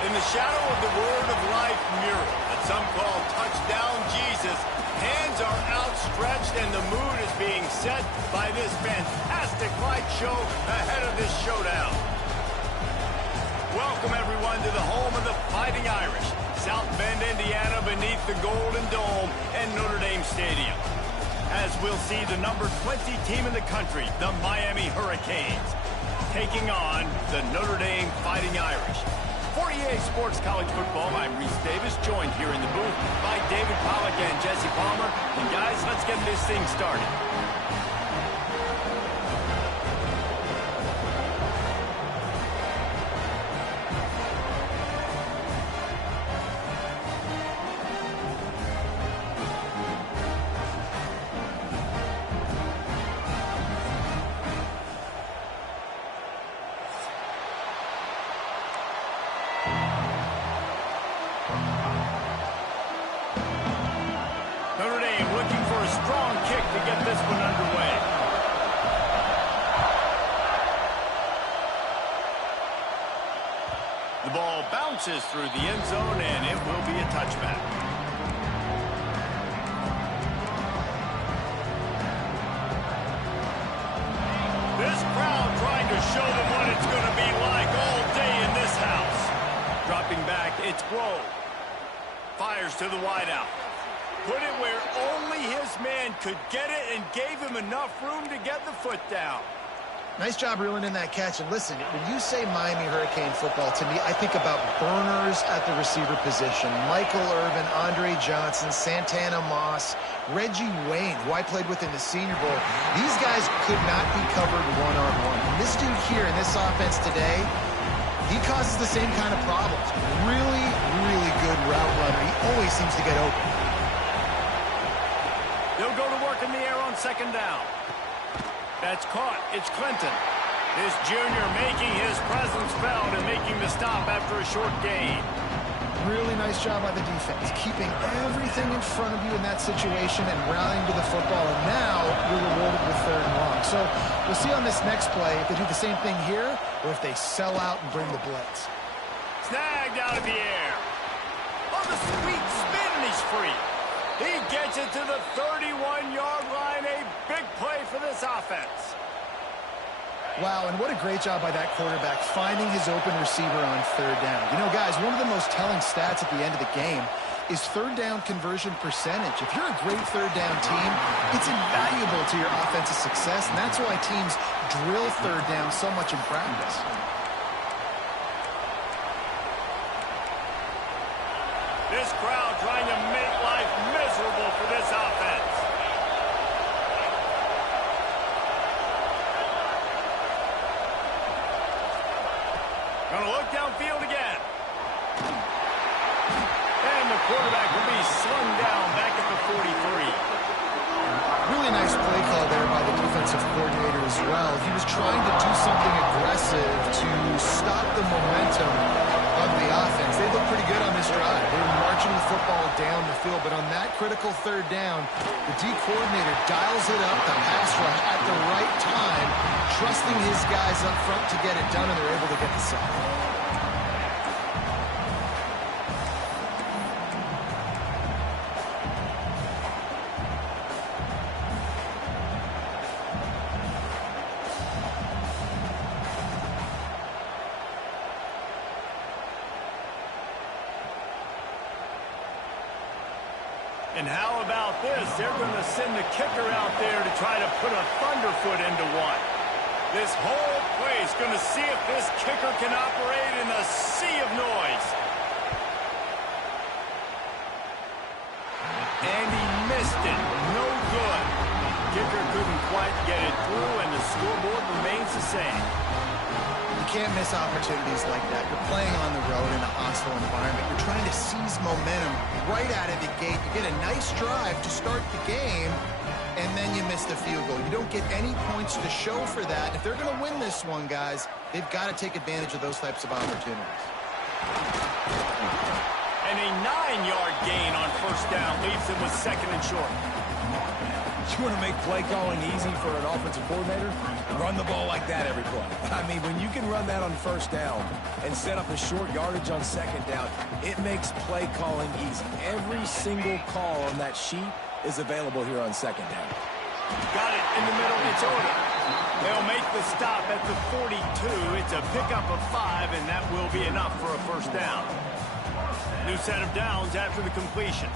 In the shadow of the Word of Life mural that some call Touchdown Jesus, hands are outstretched and the mood is being set by this fantastic light show ahead of this showdown. Welcome, everyone, to the home of the Fighting Irish, South Bend, Indiana, beneath the Golden Dome and Notre Dame Stadium. As we'll see the number 20 team in the country, the Miami Hurricanes, taking on the Notre Dame Fighting Irish. For EA Sports College Football, I'm Reese Davis, joined here in the booth by David Pollack and Jesse Palmer. And guys, let's get this thing started. Notre Dame looking for a strong kick to get this one underway. The ball bounces through the end zone, and it will be a touchback. This crowd trying to show them what it's going to be like all day in this house. Dropping back, it's Grove. Fires to the wideout. Put it where only his man could get it and gave him enough room to get the foot down. Nice job reeling in that catch. And listen, when you say Miami Hurricane football, to me, I think about burners at the receiver position. Michael Irvin, Andre Johnson, Santana Moss, Reggie Wayne, who I played with in the Senior Bowl. These guys could not be covered one-on-one. And this dude here in this offense today, he causes the same kind of problems. Really, really good route runner. He always seems to get open. They'll go to work in the air on second down. That's caught. It's Clinton. This junior making his presence felt and making the stop after a short gain. Really nice job by the defense, keeping everything in front of you in that situation and rallying to the football. And now you're rewarded with third and long. So we'll see on this next play if they do the same thing here or if they sell out and bring the blitz. Snagged out of the air. On the sweet spin, and he's free. He gets it to the 31-yard line. A big play for this offense. Wow, and what a great job by that quarterback finding his open receiver on third down. You know, guys, one of the most telling stats at the end of the game is third down conversion percentage. If you're a great third down team, it's invaluable to your offensive success, and that's why teams drill third down so much in practice. This crowd trying to make life miserable for this offense. Gonna look downfield again. And the quarterback will be slung down back at the 43. Really nice play call there by the defensive coordinator as well. He was trying to do something aggressive to stop the momentum of the offense. They look pretty good on this drive. They were marching the football down the field, but on that critical third down, the D coordinator dials it up, the pass rush at the right time, trusting his guys up front to get it done, and they're able to get the sack. And how about this? They're going to send the kicker out there to try to put a thunderfoot into one. This whole play is going to see if this kicker can operate in the sea of noise. And he missed it. No good. Kicker couldn't quite get it through, and the scoreboard remains the same. You can't miss opportunities like that. You're playing on the road in a hostile environment. You're trying to seize momentum right out of the gate. You get a nice drive to start the game, and then you miss the field goal. You don't get any points to show for that. If they're going to win this one, guys, they've got to take advantage of those types of opportunities. And a 9-yard gain on first down leaves them with second and short. You want to make play calling easy for an offensive coordinator? Run the ball like that every play. I mean, when you can run that on first down and set up a short yardage on second down, it makes play calling easy. Every single call on that sheet is available here on second down. Got it in the middle. It's Notre. They'll make the stop at the 42. It's a pickup of 5, and that will be enough for a first down. New set of downs after the completion.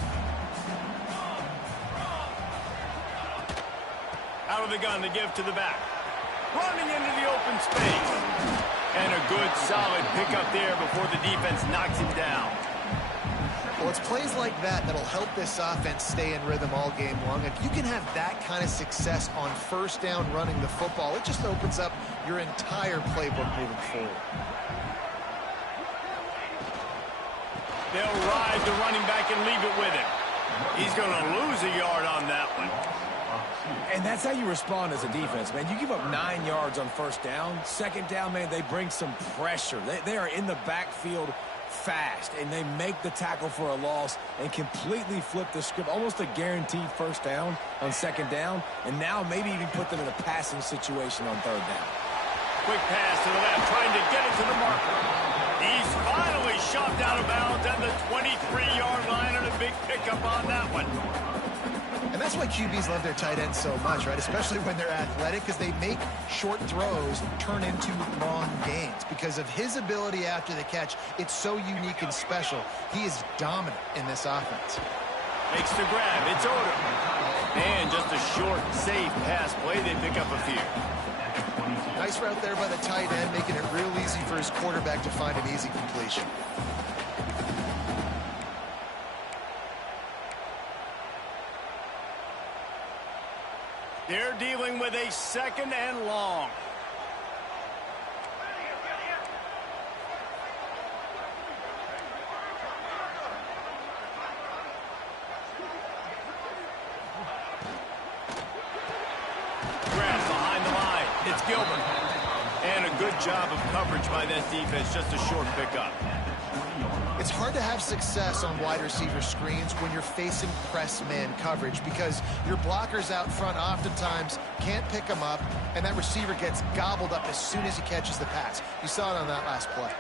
Out of the gun to give to the back. Running into the open space. And a good, solid pickup there before the defense knocks him down. Well, it's plays like that that'll help this offense stay in rhythm all game long. If you can have that kind of success on first down running the football, it just opens up your entire playbook moving forward. They'll ride the running back and leave it with him. He's going to lose a yard on that one. And that's how you respond as a defense, man. You give up 9 yards on first down. Second down, man, they bring some pressure. They are in the backfield fast, and they make the tackle for a loss and completely flip the script. Almost a guaranteed first down on second down, and now maybe even put them in a passing situation on third down. Quick pass to the left, trying to get it to the marker. He's finally shoved out of bounds at the 23-yard line, and a big pickup on that one. And that's why QBs love their tight ends so much, right? Especially when they're athletic, because they make short throws turn into long gains. Because of his ability after the catch, it's so unique and special. He is dominant in this offense. Makes the grab. It's Notre. And just a short, safe pass play. They pick up a few. Nice route there by the tight end, making it real easy for his quarterback to find an easy completion. They're dealing with a second and long. Grab behind the line. It's Gilbert. And a good job of coverage by that defense. Just a short pickup. It's hard to have success on wide receiver screens when you're facing press man coverage because your blockers out front oftentimes can't pick them up, and that receiver gets gobbled up as soon as he catches the pass. You saw it on that last play.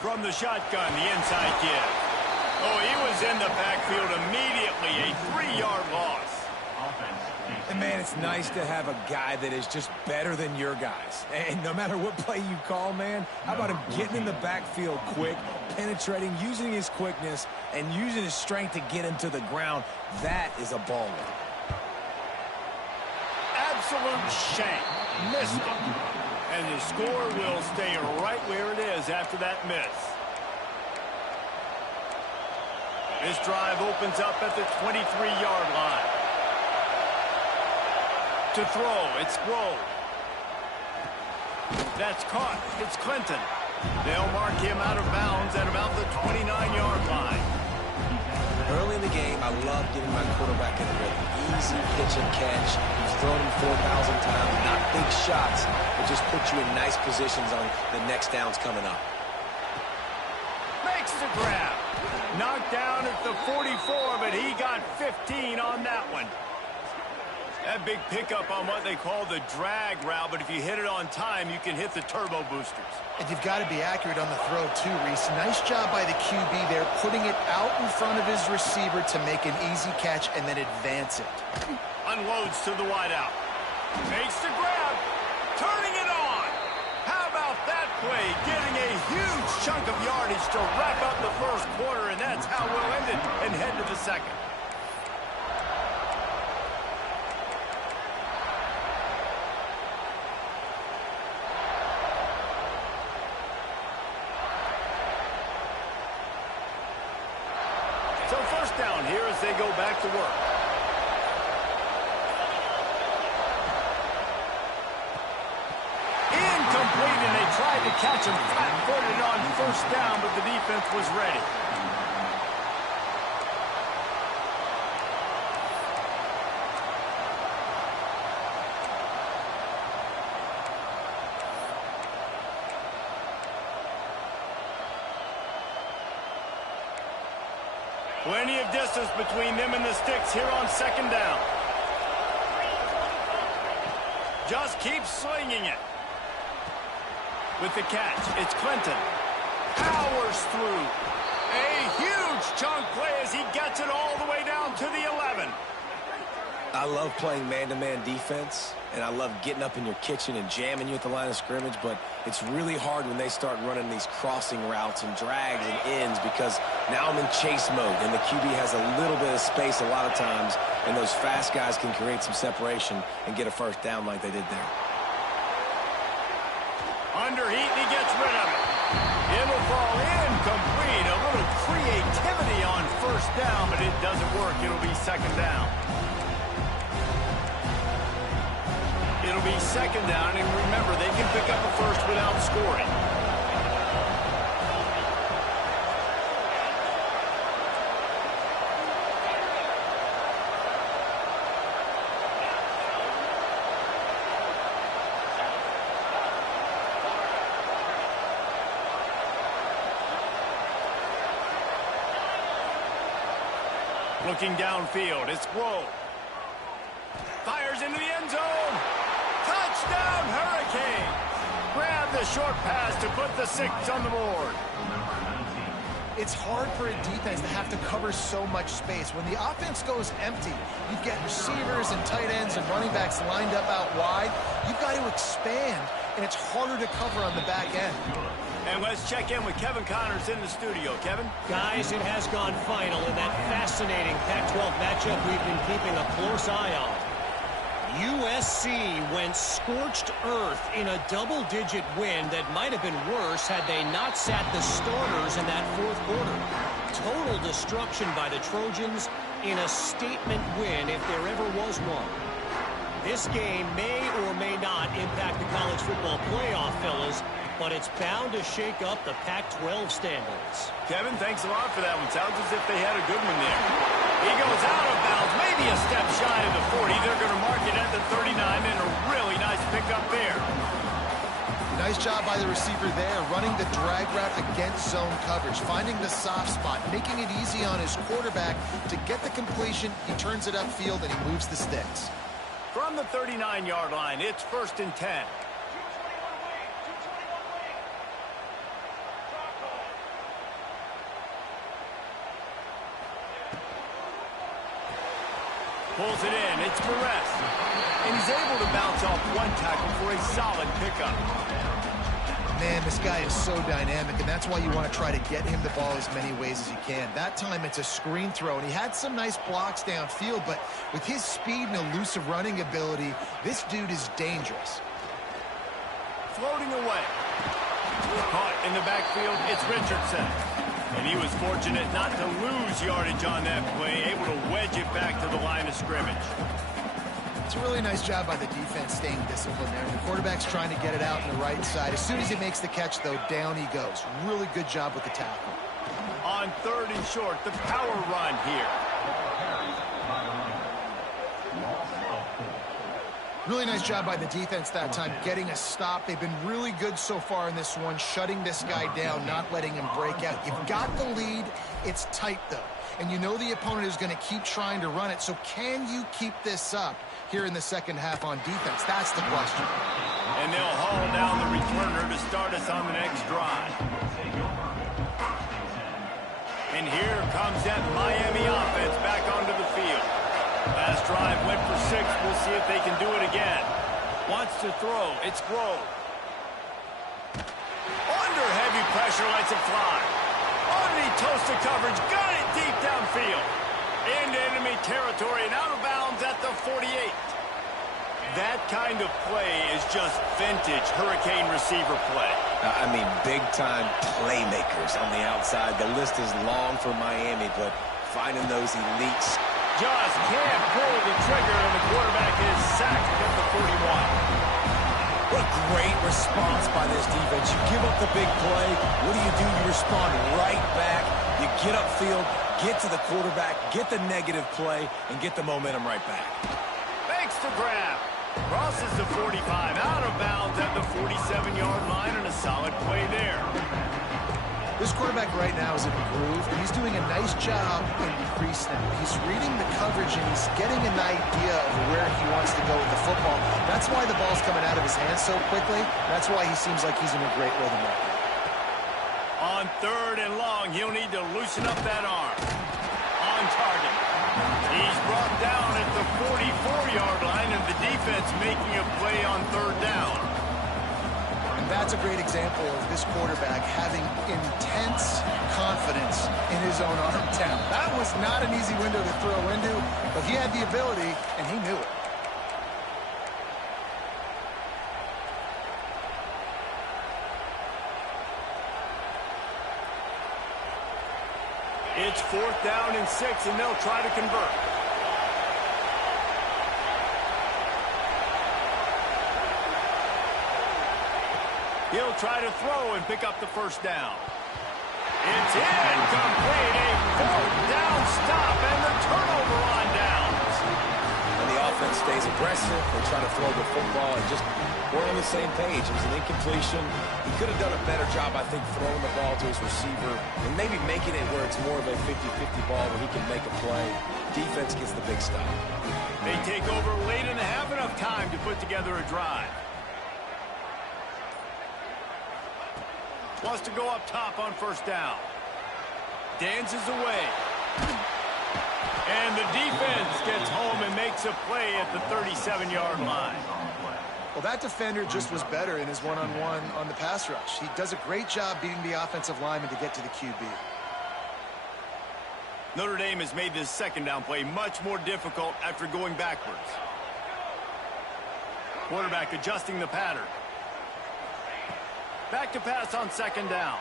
From the shotgun, the inside give. Oh, he was in the backfield immediately. A 3-yard loss. And, man, it's nice to have a guy that is just better than your guys. And no matter what play you call, man, how about him getting in the backfield quick, penetrating, using his quickness, and using his strength to get him to the ground? That is a baller. Absolute shank. Missed it. And the score will stay right where it is after that miss. This drive opens up at the 23-yard line. To throw, it's Grove. That's caught. It's Clinton. They'll mark him out of bounds at about the 29-yard line. Early in the game, I love getting my quarterback in a rhythm. Easy pitch and catch. You've thrown him 4,000 times. Not big shots, but just put you in nice positions on the next downs coming up. Makes the grab. Knocked down at the 44, but he got 15 on that one. That big pickup on what they call the drag route, but if you hit it on time, you can hit the turbo boosters. And you've got to be accurate on the throw, too, Reese. Nice job by the QB there, putting it out in front of his receiver to make an easy catch and then advance it. Unloads to the wideout. Makes the grab. Turning it on. How about that play? Getting a huge chunk of yardage to wrap up the first quarter, and that's how we'll end it and head to the second. So first down here as they go back to work. Incomplete, and they try tried to catch him flat-footed on first down, but the defense was ready. Plenty of distance between them and the sticks here on second down. Just keeps slinging it. With the catch, it's Clinton. Powers through. A huge chunk play as he gets it all the way down to the 11. I love playing man-to-man defense, and I love getting up in your kitchen and jamming you at the line of scrimmage, but it's really hard when they start running these crossing routes and drags and ends because now I'm in chase mode, and the QB has a little bit of space a lot of times, and those fast guys can create some separation and get a first down like they did there. Under heat, and he gets rid of it. It'll fall incomplete. A little creativity on first down, but it doesn't work. It'll be second down. It'll be second down, and remember, they can pick up a first without scoring. Looking downfield, it's Grove. Fires into the end zone. Touchdown, Hurricane! Grab the short pass to put the 6 on the board. It's hard for a defense to have to cover so much space. When the offense goes empty, you get receivers and tight ends and running backs lined up out wide. You've got to expand, and it's harder to cover on the back end. And let's check in with Kevin Connors in the studio. Kevin? Guys, it has gone final in that fascinating Pac-12 matchup we've been keeping a close eye on. USC went scorched earth in a double-digit win that might have been worse had they not sat the starters in that fourth quarter. Total destruction by the Trojans in a statement win if there ever was one. This game may or may not impact the college football playoff, fellas, but it's bound to shake up the Pac-12 standings. Kevin, thanks a lot for that one. Sounds as if they had a good one there. He goes out of bounds, maybe a step shy of the 40. They're going to mark it at the 39, and a really nice pickup there. Nice job by the receiver there, running the drag route against zone coverage, finding the soft spot, making it easy on his quarterback to get the completion. He turns it upfield, and he moves the sticks. From the 39-yard line, it's 1st and 10. Pulls it in. It's Perez. And he's able to bounce off one tackle for a solid pickup. Man, this guy is so dynamic, and that's why you want to try to get him the ball as many ways as you can. That time it's a screen throw, and he had some nice blocks downfield, but with his speed and elusive running ability, this dude is dangerous. Floating away. Caught in the backfield, it's Richardson. And he was fortunate not to lose yardage on that play, able to wedge it back to the line of scrimmage. It's a really nice job by the defense staying disciplined there. The quarterback's trying to get it out on the right side. As soon as he makes the catch, though, down he goes. Really good job with the tackle. On 3rd and short, the power run here. Really nice job by the defense that time, getting a stop. They've been really good so far in this one, shutting this guy down, not letting him break out. You've got the lead. It's tight, though. And you know the opponent is going to keep trying to run it. So can you keep this up here in the second half on defense? That's the question. And they'll haul down the returner to start us on the next drive. And here comes that Miami offense back onto the field. Last drive went for 6. We'll see if they can do it again. Wants to throw. It's Grove. Under heavy pressure, lets it fly. Underneath toasted coverage. Got it deep downfield. Into enemy territory and out of bounds at the 48. That kind of play is just vintage Hurricane receiver play. I mean, big-time playmakers on the outside. The list is long for Miami, but finding those elites just can't pull the trigger, and the quarterback is sacked at the 41. What great response response by this defense. You give up the big play. What do? You respond right back. You get upfield, get to the quarterback, get the negative play, and get the momentum right back. Fakes to grab. Crosses the 45, out of bounds at the 47-yard line, and a solid play there. This quarterback right now is in a groove, and he's doing a nice job in crease now. He's reading the coverage, and he's getting an idea of where he wants to go with the football. That's why the ball's coming out of his hands so quickly. That's why he seems like he's in a great rhythm right now. On 3rd and long, he'll need to loosen up that arm. On target. He's brought down at the 44-yard line, and the defense making a play on 3rd down. And that's a great example of this quarterback having intense confidence in his own arm talent. That was not an easy window to throw into, but he had the ability, and he knew it. It's 4th down and 6, and they'll try to convert. He'll try to throw and pick up the 1st down. It's incomplete. A 4th down stop and the turnover on downs. And the offense stays aggressive. They try to throw the football and just we're on the same page. It was an incompletion. He could have done a better job, I think, throwing the ball to his receiver and maybe making it where it's more of a 50-50 ball where he can make a play. Defense gets the big stop. They take over late in the half, enough time to put together a drive. Wants to go up top on 1st down. Dances away. And the defense gets home and makes a play at the 37-yard line. Well, that defender just was better in his one-on-one on the pass rush. He does a great job beating the offensive lineman to get to the QB. Notre Dame has made this 2nd down play much more difficult after going backwards. Quarterback adjusting the pattern. Back to pass on 2nd down.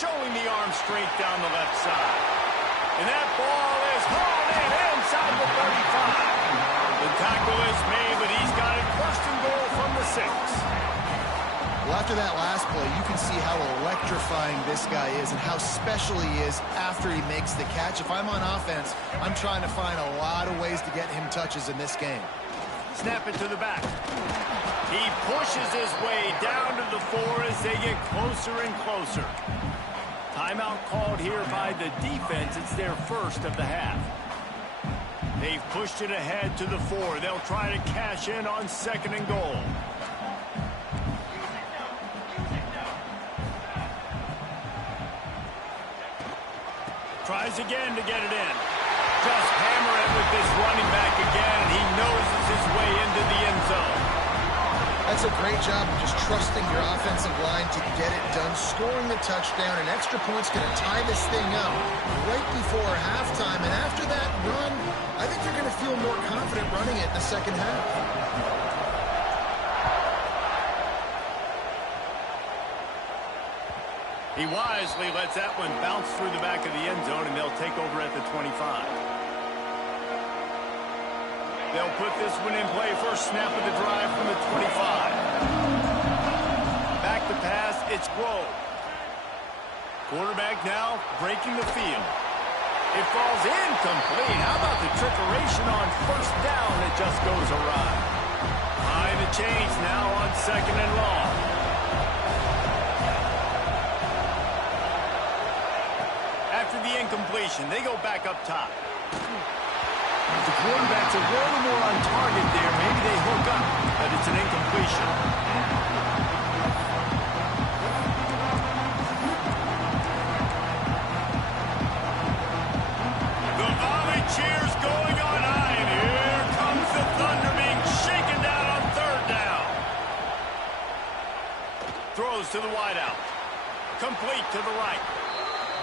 Showing the arm strength down the left side. And that ball is hauled in inside the 35. The tackle is made, but he's got it 1st and goal from the 6. Well, after that last play, you can see how electrifying this guy is and how special he is after he makes the catch. If I'm on offense, I'm trying to find a lot of ways to get him touches in this game. Snap it to the back. He pushes his way down to the 4 as they get closer and closer. Timeout called here by the defense. It's their 1st of the half. They've pushed it ahead to the 4. They'll try to cash in on 2nd and goal. Tries again to get it in. Just hammer it with this running back again, and he noses his way into the end zone. That's a great job of just trusting your offensive line to get it done, scoring the touchdown. An extra point's going to tie this thing up right before halftime. And after that run, I think they're going to feel more confident running it in the 2nd half. He wisely lets that one bounce through the back of the end zone, and they'll take over at the 25. They'll put this one in play. 1st snap of the drive from the 25. Back to pass, it's Grove. Quarterback now breaking the field. It falls incomplete. How about the trickeration on 1st down? It just goes awry. High the chains now on 2nd and long. After the incompletion, they go back up top. The quarterback's a little more on target there. Maybe they hook up, but it's an incompletion. The volley cheers going on high, and here comes the Thunder being shaken down on 3rd down. Throws to the wideout. Complete to the right.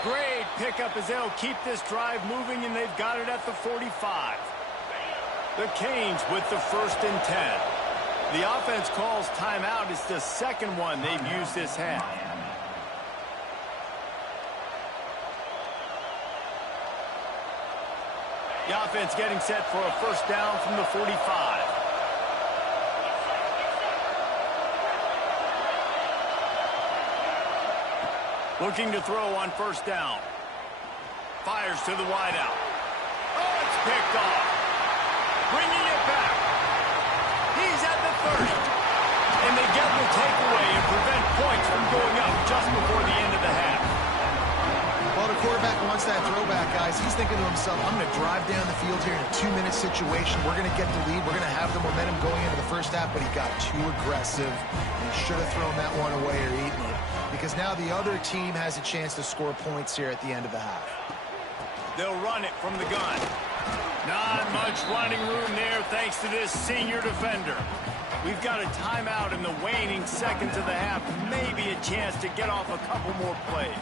Great pickup as they'll keep this drive moving, and they've got it at the 45. The Canes with the 1st and 10. The offense calls timeout. It's the 2nd one they've used this half. The offense getting set for a 1st down from the 45. Looking to throw on first down. Fires to the wideout. Oh, it's picked off. Bringing it back. He's at the 30. And they get the takeaway and prevent points from going up just before the end of the half. Well, the quarterback wants that throwback, guys. He's thinking to himself, I'm going to drive down the field here in a 2-minute situation. We're going to get the lead. We're going to have the momentum going into the first half, but he got too aggressive. He should have thrown that one away or eaten it, because now the other team has a chance to score points here at the end of the half. They'll run it from the gun. Not much running room there thanks to this senior defender. We've got a timeout in the waning seconds of the half. Maybe a chance to get off a couple more plays.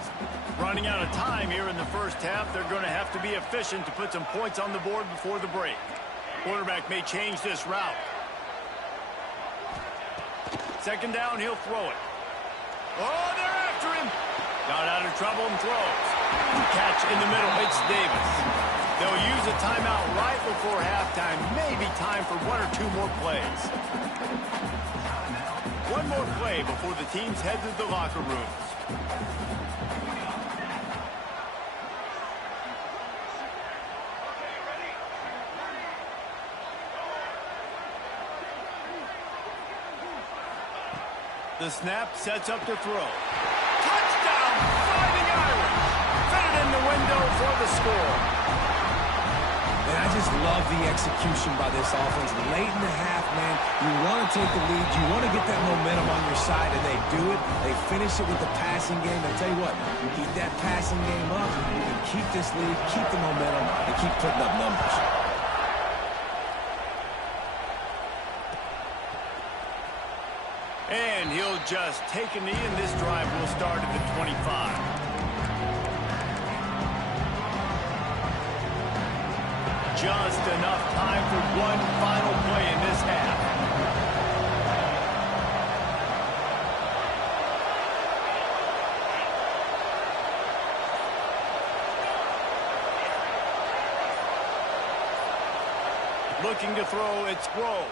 Running out of time here in the first half. They're going to have to be efficient to put some points on the board before the break. Quarterback may change this route. Second down, he'll throw it. Oh, they're after him. Got out of trouble and throws. Catch in the middle. It's Davis. They'll use a timeout right before halftime. Maybe time for 1 or 2 more plays. One more play before the teams head to the locker rooms. The snap sets up the throw. Touchdown, Fighting Irish. Fit it in the window for the score. And I just love the execution by this offense. Late in the half, man, you want to take the lead. You want to get that momentum on your side, and they do it. They finish it with the passing game. I tell you what, you keep that passing game up, you can keep this lead, keep the momentum, and keep putting up numbers. And he'll just take a knee, and this drive will start at the 25. Just enough time for one final play in this half. Looking to throw, it's Grove.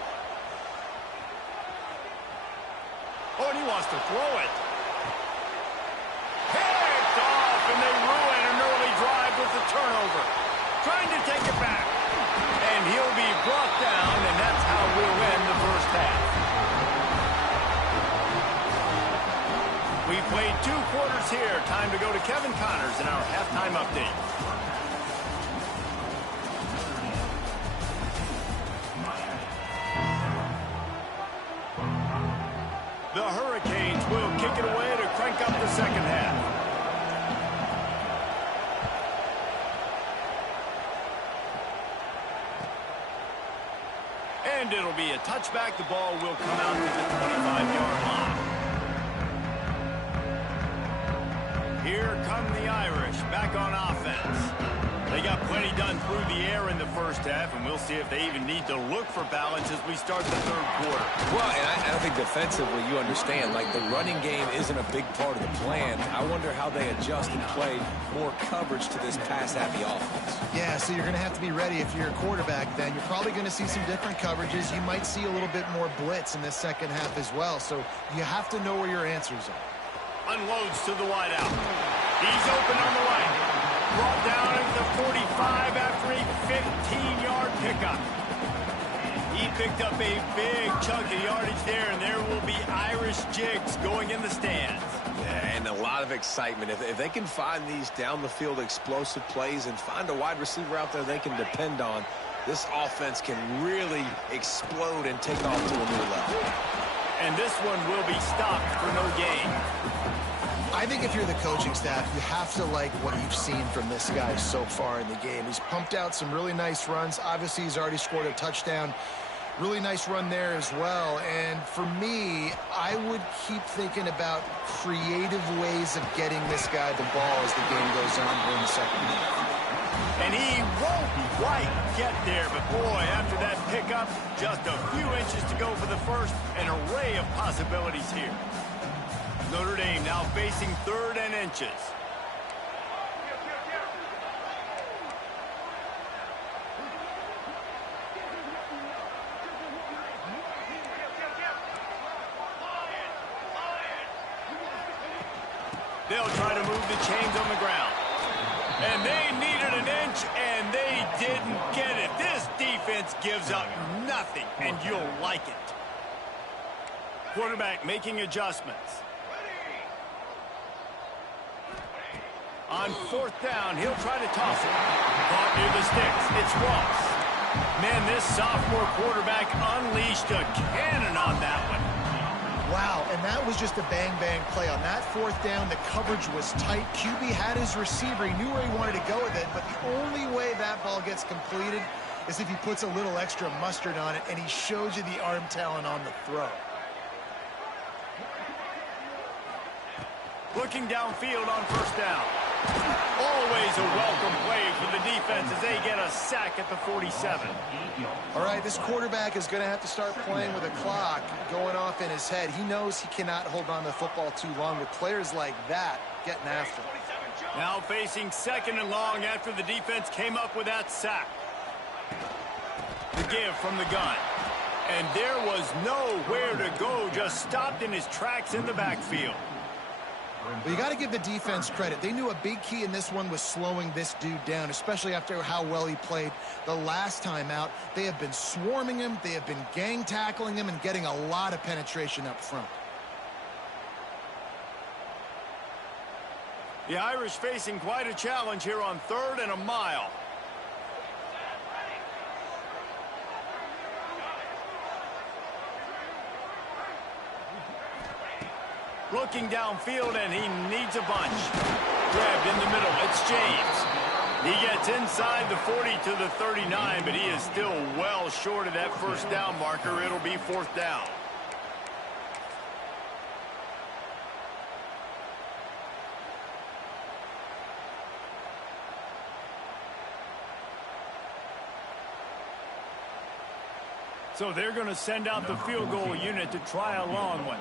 Oh, and he wants to throw it. Picked off, and they ruin an early drive with the turnover. Trying to take it back. And he'll be brought down, and that's how we'll end the first half. We played 2 quarters here. Time to go to Kevin Connors in our halftime update. The Hurricanes will kick it away to crank up the second half. And it'll be a touchback. The ball will come out to the 25-yard line. Here come the Irish back on offense. They got plenty done through the air in the first half, and we'll see if they even need to look for balance as we start the third quarter. Well, and I think defensively, you understand, like the running game isn't a big part of the plan. I wonder how they adjust and play more coverage to this pass-happy offense. Yeah, so you're going to have to be ready if you're a quarterback then. You're probably going to see some different coverages. You might see a little bit more blitz in the second half as well. So you have to know where your answers are. Unloads to the wideout. He's open on the right. Brought down at the 45 after a 15-yard pickup. He picked up a big chunk of yardage there, and there will be Irish jigs going in the stands. Yeah, and a lot of excitement. If they can find these down-the-field explosive plays and find a wide receiver out there they can depend on, this offense can really explode and take off to a new level. And this one will be stopped for no gain. I think if you're the coaching staff, you have to like what you've seen from this guy so far in the game. He's pumped out some really nice runs. Obviously, he's already scored a touchdown. Really nice run there as well. And for me, I would keep thinking about creative ways of getting this guy the ball as the game goes on during the second half. And he won't quite get there, but boy, after that pickup, just a few inches to go for the first. An array of possibilities here. Notre Dame now facing 3rd and inches. They'll try to move the chains on the ground. And they needed an inch, and they didn't get it. This defense gives up nothing, and you'll like it. Quarterback making adjustments. On fourth down, he'll try to toss it. Caught near the sticks. It's Ross. Man, this sophomore quarterback unleashed a cannon on that one. Wow, and that was just a bang-bang play. On that fourth down, the coverage was tight. QB had his receiver. He knew where he wanted to go with it, but the only way that ball gets completed is if he puts a little extra mustard on it, and he shows you the arm talent on the throw. Looking downfield on first down. Always a welcome play for the defense as they get a sack at the 47. All right, this quarterback is going to have to start playing with a clock going off in his head. He knows he cannot hold on to the football too long with players like that getting after him. Now facing second and long after the defense came up with that sack. The give from the gun. And there was nowhere to go, just stopped in his tracks in the backfield. Well, you got to give the defense credit. They knew a big key in this one was slowing this dude down, especially after how well he played the last time out. They have been swarming him. They have been gang tackling him and getting a lot of penetration up front. The Irish facing quite a challenge here on 3rd and a mile. Looking downfield, and he needs a bunch. Grabbed in the middle. It's James. He gets inside the 40 to the 39, but he is still well short of that first down marker. It'll be 4th down. So they're going to send out the field goal unit to try a long one.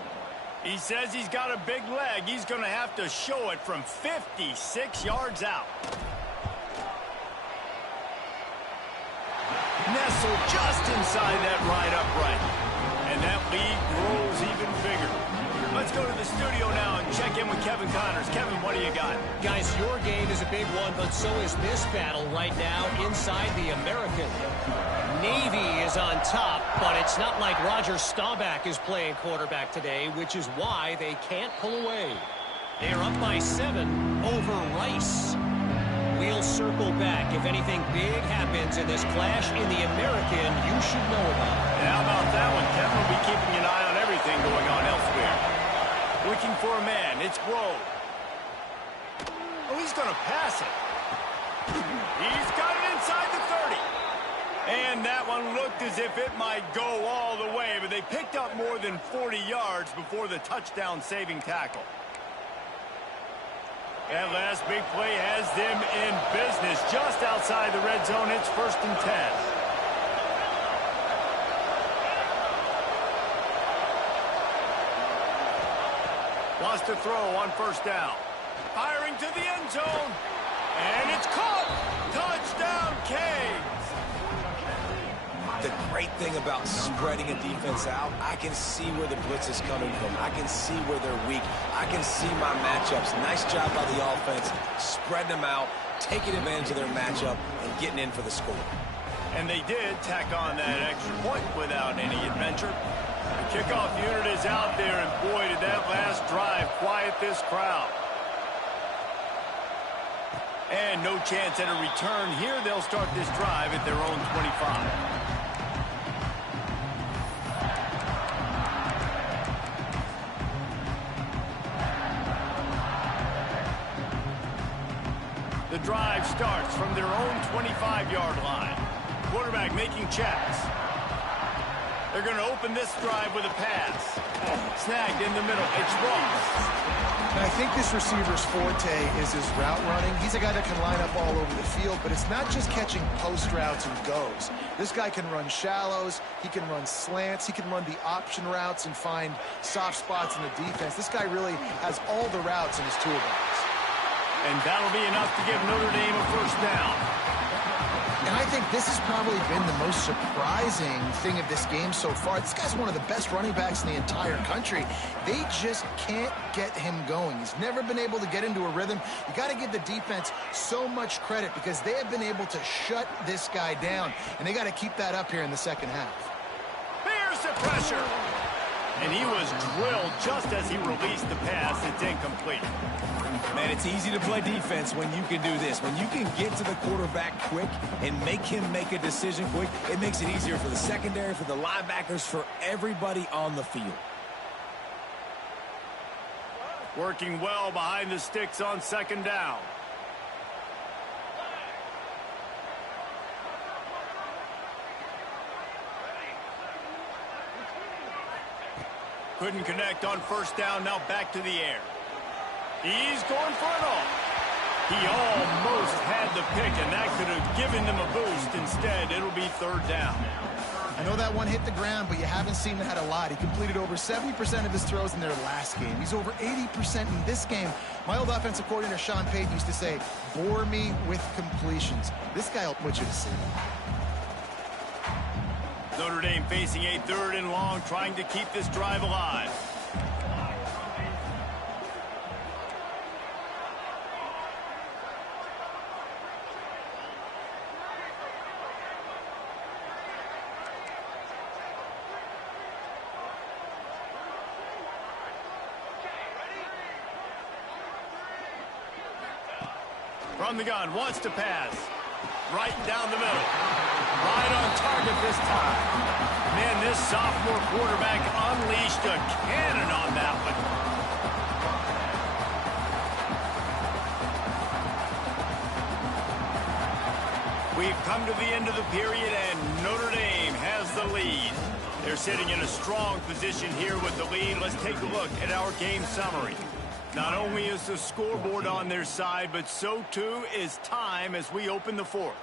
He says he's got a big leg. He's going to have to show it from 56 yards out. Nestled just inside that right upright. And that lead grows even bigger. Let's go to the studio now and check in with Kevin Connors. Kevin, what do you got? Guys, your game is a big one, but so is this battle right now inside the American. Navy is on top, but it's not like Roger Staubach is playing quarterback today, which is why they can't pull away. They're up by 7 over Rice. We'll circle back. If anything big happens in this clash in the American, you should know about it. And how about that one? Kevin will be keeping an eye on everything going on elsewhere. Looking for a man. It's Grove. Oh, he's going to pass it. He's got it inside the 30. And that one looked as if it might go all the way, but they picked up more than 40 yards before the touchdown-saving tackle. That last big play has them in business just outside the red zone. It's 1st and 10. Wants to throw on first down. Firing to the end zone. And it's caught. Touchdown, Canes. The great thing about spreading a defense out, I can see where the blitz is coming from. I can see where they're weak. I can see my matchups. Nice job by the offense, spreading them out, taking advantage of their matchup, and getting in for the score. And they did tack on that extra point without any adventure. The kickoff unit is out there, and boy, did that last drive quiet this crowd. And no chance at a return here. They'll start this drive at their own 25. The drive starts from their own 25-yard line. Quarterback making checks. They're going to open this drive with a pass. Snagged in the middle. It's Ross. And I think this receiver's forte is his route running. He's a guy that can line up all over the field, but it's not just catching post routes and goes. This guy can run shallows. He can run slants. He can run the option routes and find soft spots in the defense. This guy really has all the routes in his toolbox. And that'll be enough to give Notre Dame a first down. And I think this has probably been the most surprising thing of this game so far. This guy's one of the best running backs in the entire country. They just can't get him going. He's never been able to get into a rhythm. You got to give the defense so much credit because they have been able to shut this guy down, and they got to keep that up here in the second half. Here's the pressure. And he was drilled just as he released the pass. It's incomplete. Man, it's easy to play defense when you can do this. When you can get to the quarterback quick and make him make a decision quick, it makes it easier for the secondary, for the linebackers, for everybody on the field. Working well behind the sticks on second down. Couldn't connect on first down. Now back to the air. He's going for it all. He almost had the pick, and that could have given them a boost. Instead, it'll be third down. I know that one hit the ground, but you haven't seen that a lot. He completed over 70% of his throws in their last game. He's over 80% in this game. My old offensive coordinator, Sean Payton, used to say, bore me with completions. This guy will put you to sleep. Notre Dame facing a third and long, trying to keep this drive alive. From the gun, wants to pass. Right down the middle. Right on target this time. Man, this sophomore quarterback unleashed a cannon on that one. We've come to the end of the period, and Notre Dame has the lead. They're sitting in a strong position here with the lead. Let's take a look at our game summary. Not only is the scoreboard on their side, but so too is time as we open the fourth.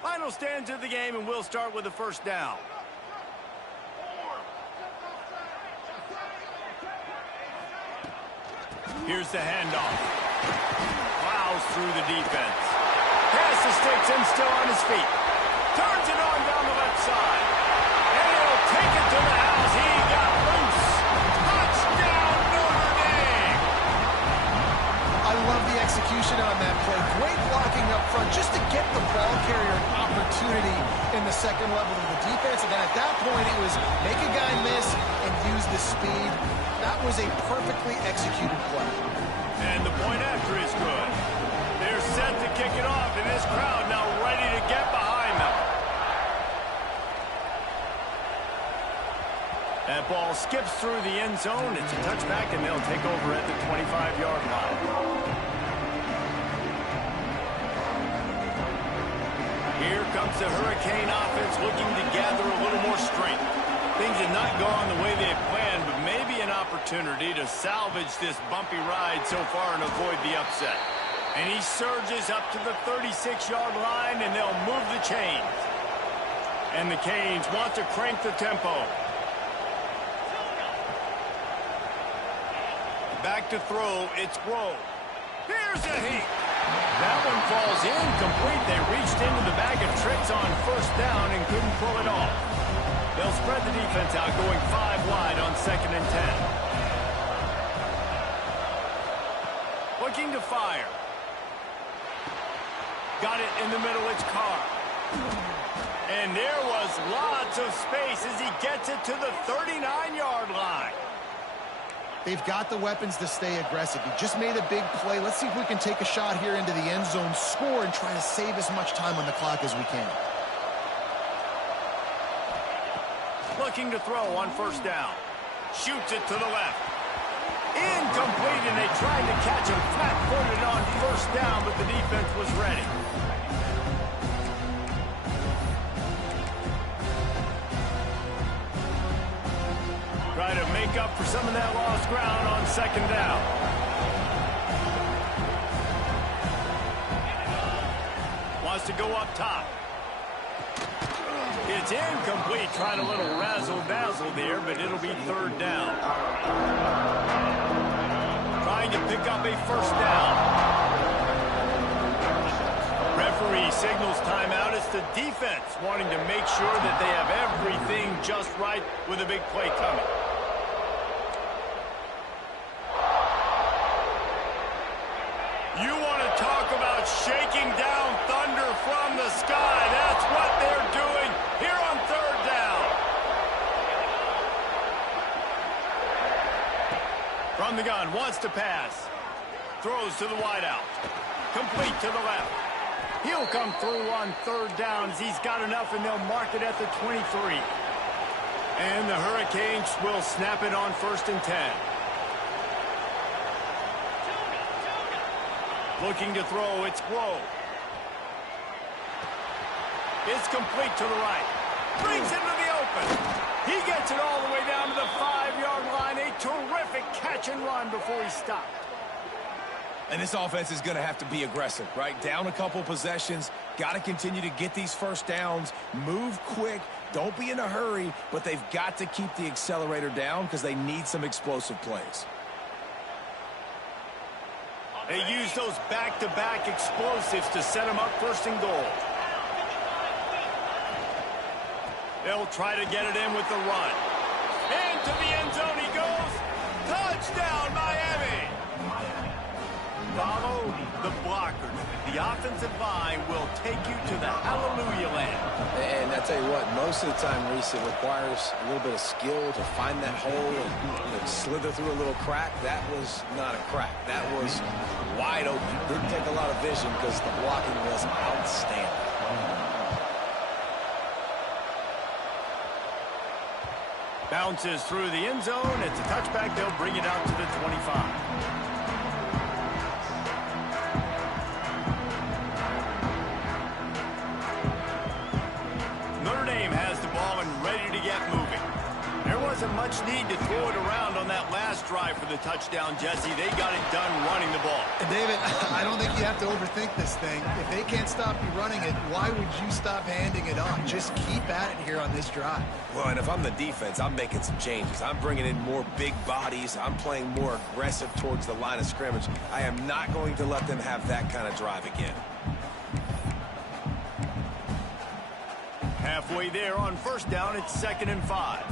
Final stands of the game, and we'll start with the first down. Here's the handoff. Plows through the defense. Pass the sticks and still on his feet. Turns it on down the left side. And he'll take it to the house. He got loose. Touchdown, Notre Dame. I love the execution on that play. Great blocking up front just to get the ball carrier an opportunity in the second level of the defense. And then at that point, it was make a guy miss and use the speed. That was a perfectly executed play. And the point after is good. They're set to kick it off, and this crowd now ready to get behind them. That ball skips through the end zone. It's a touchback, and they'll take over at the 25-yard line. Here comes the Hurricane offense looking to gather a little more strength. Things have not gone the way they had planned, but maybe an opportunity to salvage this bumpy ride so far and avoid the upset. And he surges up to the 36-yard line, and they'll move the chains. And the Canes want to crank the tempo. Back to throw, it's Grove. Here's a heat. That one falls incomplete. They reached into the bag of tricks on first down and couldn't pull it off. They'll spread the defense out, going 5 wide on 2nd and 10. Looking to fire. Got it in the middle, it's Carr. And there was lots of space as he gets it to the 39-yard line. They've got the weapons to stay aggressive. He just made a big play. Let's see if we can take a shot here into the end zone, score, and try to save as much time on the clock as we can. Looking to throw on first down. Shoots it to the left. Incomplete, and they tried to catch him flat-footed on first down, but the defense was ready. Try to make up for some of that lost ground on second down. Wants to go up top. His It's incomplete. Tried a little razzle-dazzle there, but it'll be third down. Trying to pick up a first down. Referee signals timeout. It's the defense wanting to make sure that they have everything just right with a big play coming. You want to talk about shaking down thunder from the sky. That's what they're doing here on third down. From the gun, wants to pass. Throws to the wideout. Complete to the left. He'll come through on third downs. He's got enough, and they'll mark it at the 23. And the Hurricanes will snap it on 1st and 10. Looking to throw, it's Glow. It's complete to the right. Brings him to the open. He gets it all the way down to the 5-yard line. A terrific catch and run before he stopped. And this offense is going to have to be aggressive, right? Down a couple possessions. Got to continue to get these first downs. Move quick. Don't be in a hurry. But they've got to keep the accelerator down because they need some explosive plays. They use those back-to-back explosives to set them up 1st and goal. They'll try to get it in with the run. Into the end zone he goes. Touchdown, Miami! Follow the blockers. The offensive line will take you to the hallelujah land. And I tell you what, most of the time, Reese, it requires a little bit of skill to find that hole and slither through a little crack. That was not a crack. That was wide open. Didn't take a lot of vision because the blocking was outstanding. Bounces through the end zone. It's a touchback. They'll bring it out to the 25. Notre Dame has the ball and ready to get moving. There wasn't much need to throw it around on that last drive for the touchdown, Jesse. They got it done running the ball. And David, I don't think you have to overthink this thing. If they can't stop you running it, why would you stop handing it off? Just keep at it here on this drive. Well, and if I'm the defense, I'm making some changes. I'm bringing in more big bodies. I'm playing more aggressive towards the line of scrimmage. I am not going to let them have that kind of drive again. Halfway there on 1st down, it's 2nd and 5.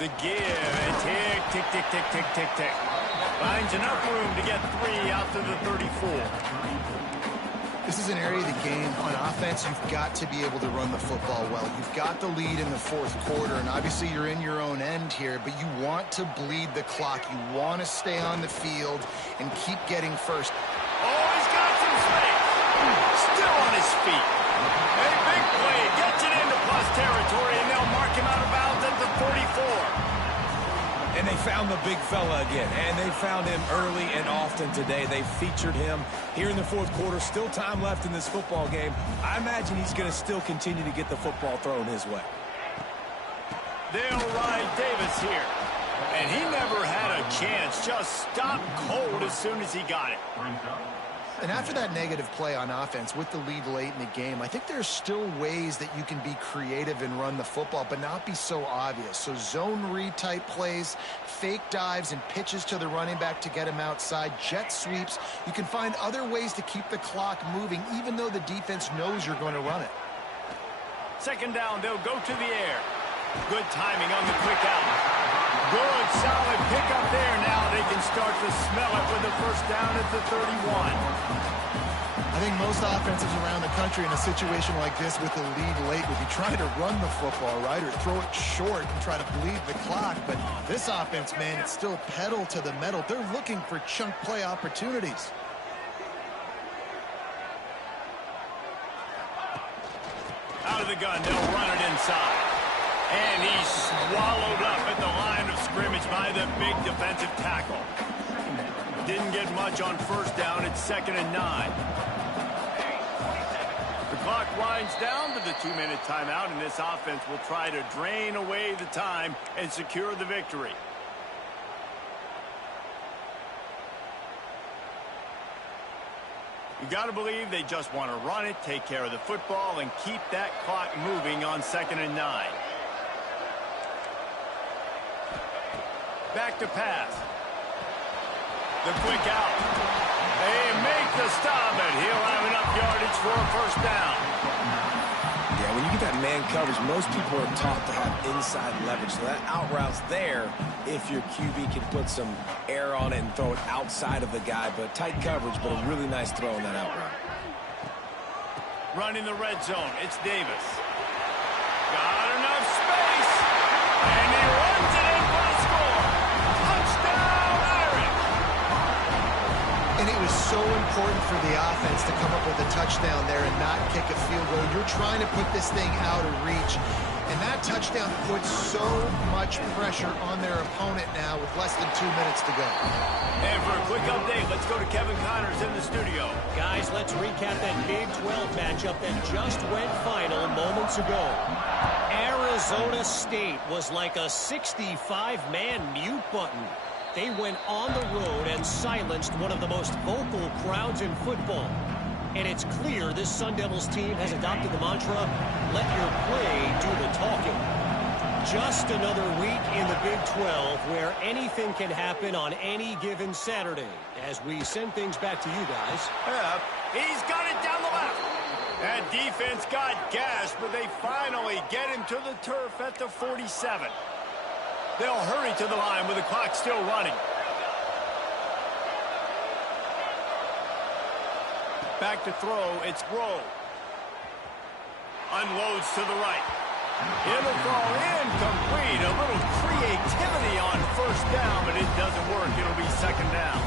The give, and tick, tick, tick, tick, tick, tick, tick. Finds enough room to get 3 out to the 34. This is an area of the game. On offense, you've got to be able to run the football well. You've got the lead in the 4th quarter, and obviously you're in your own end here, but you want to bleed the clock. You want to stay on the field and keep getting first. Oh, he's got some space. Still on his feet. A big play. Gets it into plus territory, and they'll mark him out of bounds at the 34. And they found the big fella again, and they found him early and often today. They featured him here in the 4th quarter. Still time left in this football game. I imagine he's going to still continue to get the football thrown his way. They'll ride Davis here. And he never had a chance. Just stopped cold as soon as he got it. And after that negative play on offense with the lead late in the game, I think there's still ways that you can be creative and run the football, but not be so obvious. So zone read type plays, fake dives and pitches to the running back to get him outside, jet sweeps. You can find other ways to keep the clock moving, even though the defense knows you're going to run it. 2nd down, they'll go to the air. Good timing on the quick out. Good, solid pickup there. Now they can start to smell it with the 1st down at the 31. I think most offenses around the country in a situation like this with the lead late would be trying to run the football, right, or throw it short and try to bleed the clock. But this offense, man, it's still pedal to the metal. They're looking for chunk play opportunities. Out of the gun, they'll run it inside. And he's swallowed up at the line of scrimmage by the big defensive tackle. Didn't get much on 1st down. It's 2nd and 9. The clock winds down to the 2-minute timeout, and this offense will try to drain away the time and secure the victory. You got to believe they just want to run it, take care of the football, and keep that clock moving on 2nd and 9. Back to pass. The quick out. They make the stop, and he'll have enough yardage for a first down. Yeah, when you get that man coverage, most people are taught to have inside leverage. So that out route's there if your QB can put some air on it and throw it outside of the guy. But tight coverage, but a really nice throw in that out route. Running the red zone, it's Davis. Got enough space, and he runs it in for the score. Touchdown, Irish! And it was so important for the offense to come up with a touchdown there and not kick a field goal. You're trying to put this thing out of reach. And that touchdown puts so much pressure on their opponent now with less than 2 minutes to go. And for a quick update, let's go to Kevin Connors in the studio. Guys, let's recap that Big 12 matchup that just went final moments ago. Arizona State was like a 65-man mute button. They went on the road and silenced one of the most vocal crowds in football. And it's clear this Sun Devils team has adopted the mantra, let your play do the talking. Just another week in the Big 12 where anything can happen on any given Saturday. As we send things back to you guys. Yeah, he's got it down the left. That defense got gashed, but they finally get him to the turf at the 47. They'll hurry to the line with the clock still running. Back to throw, it's Grove. Unloads to the right. It'll fall incomplete. A little creativity on first down, but it doesn't work. It'll be 2nd down.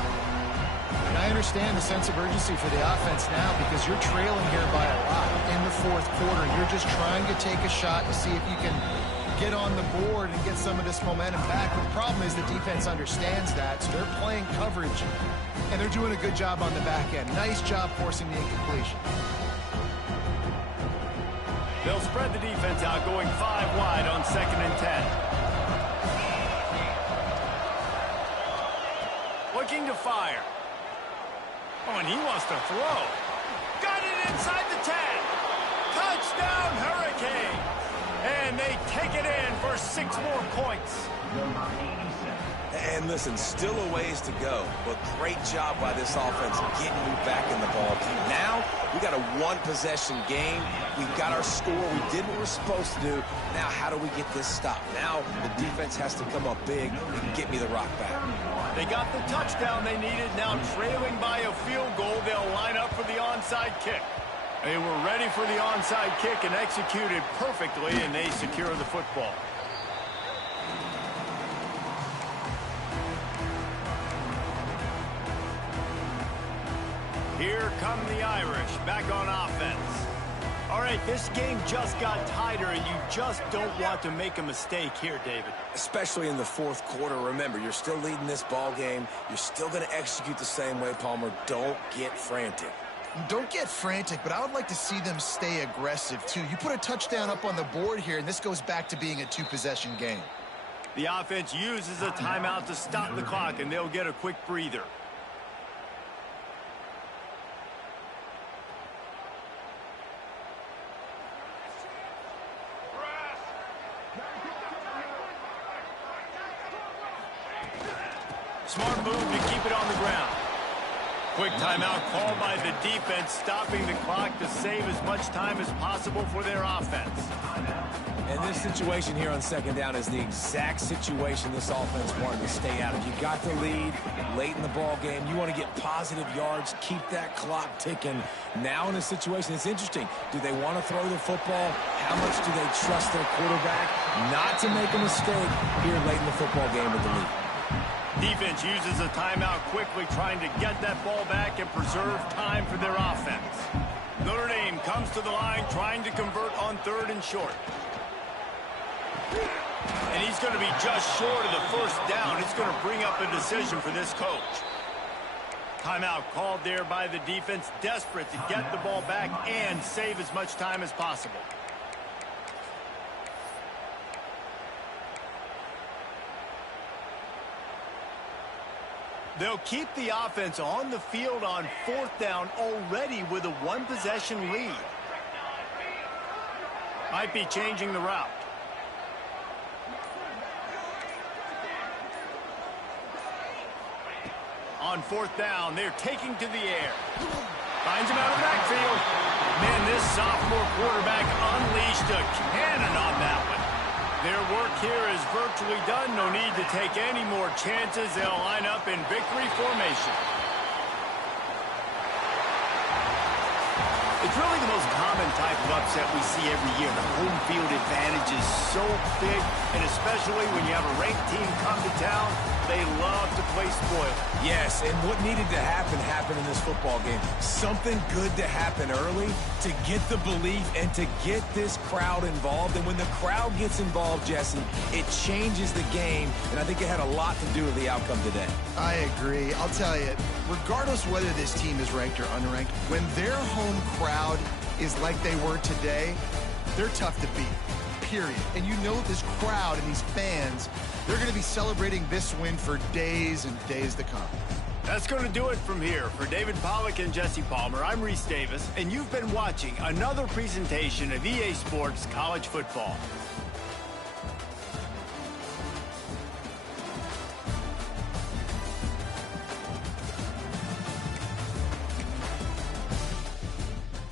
And I understand the sense of urgency for the offense now because you're trailing here by a lot in the 4th quarter. You're just trying to take a shot to see if you can get on the board and get some of this momentum back. The problem is the defense understands that, so they're playing coverage, and they're doing a good job on the back end. Nice job forcing the incompletion. They'll spread the defense out, going 5 wide on 2nd and 10. Looking to fire. Oh, and he wants to throw. Got it inside the 10. Touchdown, Hurricane. And they take it in for 6 more points. And listen, still a ways to go, but great job by this offense getting you back in the ball game. Now, we got a 1-possession game. We've got our score. We did what we're supposed to do. Now, how do we get this stopped? Now, the defense has to come up big and get me the rock back. They got the touchdown they needed. Now trailing by a field goal, they'll line up for the onside kick. They were ready for the onside kick and executed perfectly, and they secure the football. Here come the Irish back on offense. All right, this game just got tighter, and you just don't want to make a mistake here, David. Especially in the 4th quarter. Remember, you're still leading this ball game. You're still going to execute the same way, Palmer. Don't get frantic. Don't get frantic, but I would like to see them stay aggressive, too. You put a touchdown up on the board here, and this goes back to being a 2-possession game. The offense uses a timeout to stop the clock, and they'll get a quick breather. Smart move to keep it on the ground. Quick timeout called by the defense, stopping the clock to save as much time as possible for their offense. And this situation here on 2nd down is the exact situation this offense wanted to stay out of. You got the lead late in the ball game. You want to get positive yards, keep that clock ticking. Now in this situation, it's interesting. Do they want to throw the football? How much do they trust their quarterback not to make a mistake here late in the football game with the lead? Defense uses a timeout quickly, trying to get that ball back and preserve time for their offense. Notre Dame comes to the line, trying to convert on 3rd and short. And he's going to be just short of the first down. It's going to bring up a decision for this coach. Timeout called there by the defense, desperate to get the ball back and save as much time as possible. They'll keep the offense on the field on 4th down already with a one-possession lead. Might be changing the route. On 4th down, they're taking to the air. Finds him out of the backfield. Man, this sophomore quarterback unleashed a cannon on that one. Their work here is virtually done. No need to take any more chances. They'll line up in victory formation. It's really the most common type of upset we see every year. The home field advantage is so big, and especially when you have a ranked team come to town, they love to play spoiler. Yes, and what needed to happen happened in this football game. Something good to happen early to get the belief and to get this crowd involved. And when the crowd gets involved, Jesse, it changes the game, and I think it had a lot to do with the outcome today. I agree. I'll tell you, regardless whether this team is ranked or unranked, when their home crowd is like they were today, they're tough to beat, period. And you know this crowd and these fans, they're going to be celebrating this win for days and days to come. That's going to do it from here. For David Pollack and Jesse Palmer, I'm Reese Davis, and you've been watching another presentation of EA Sports College Football.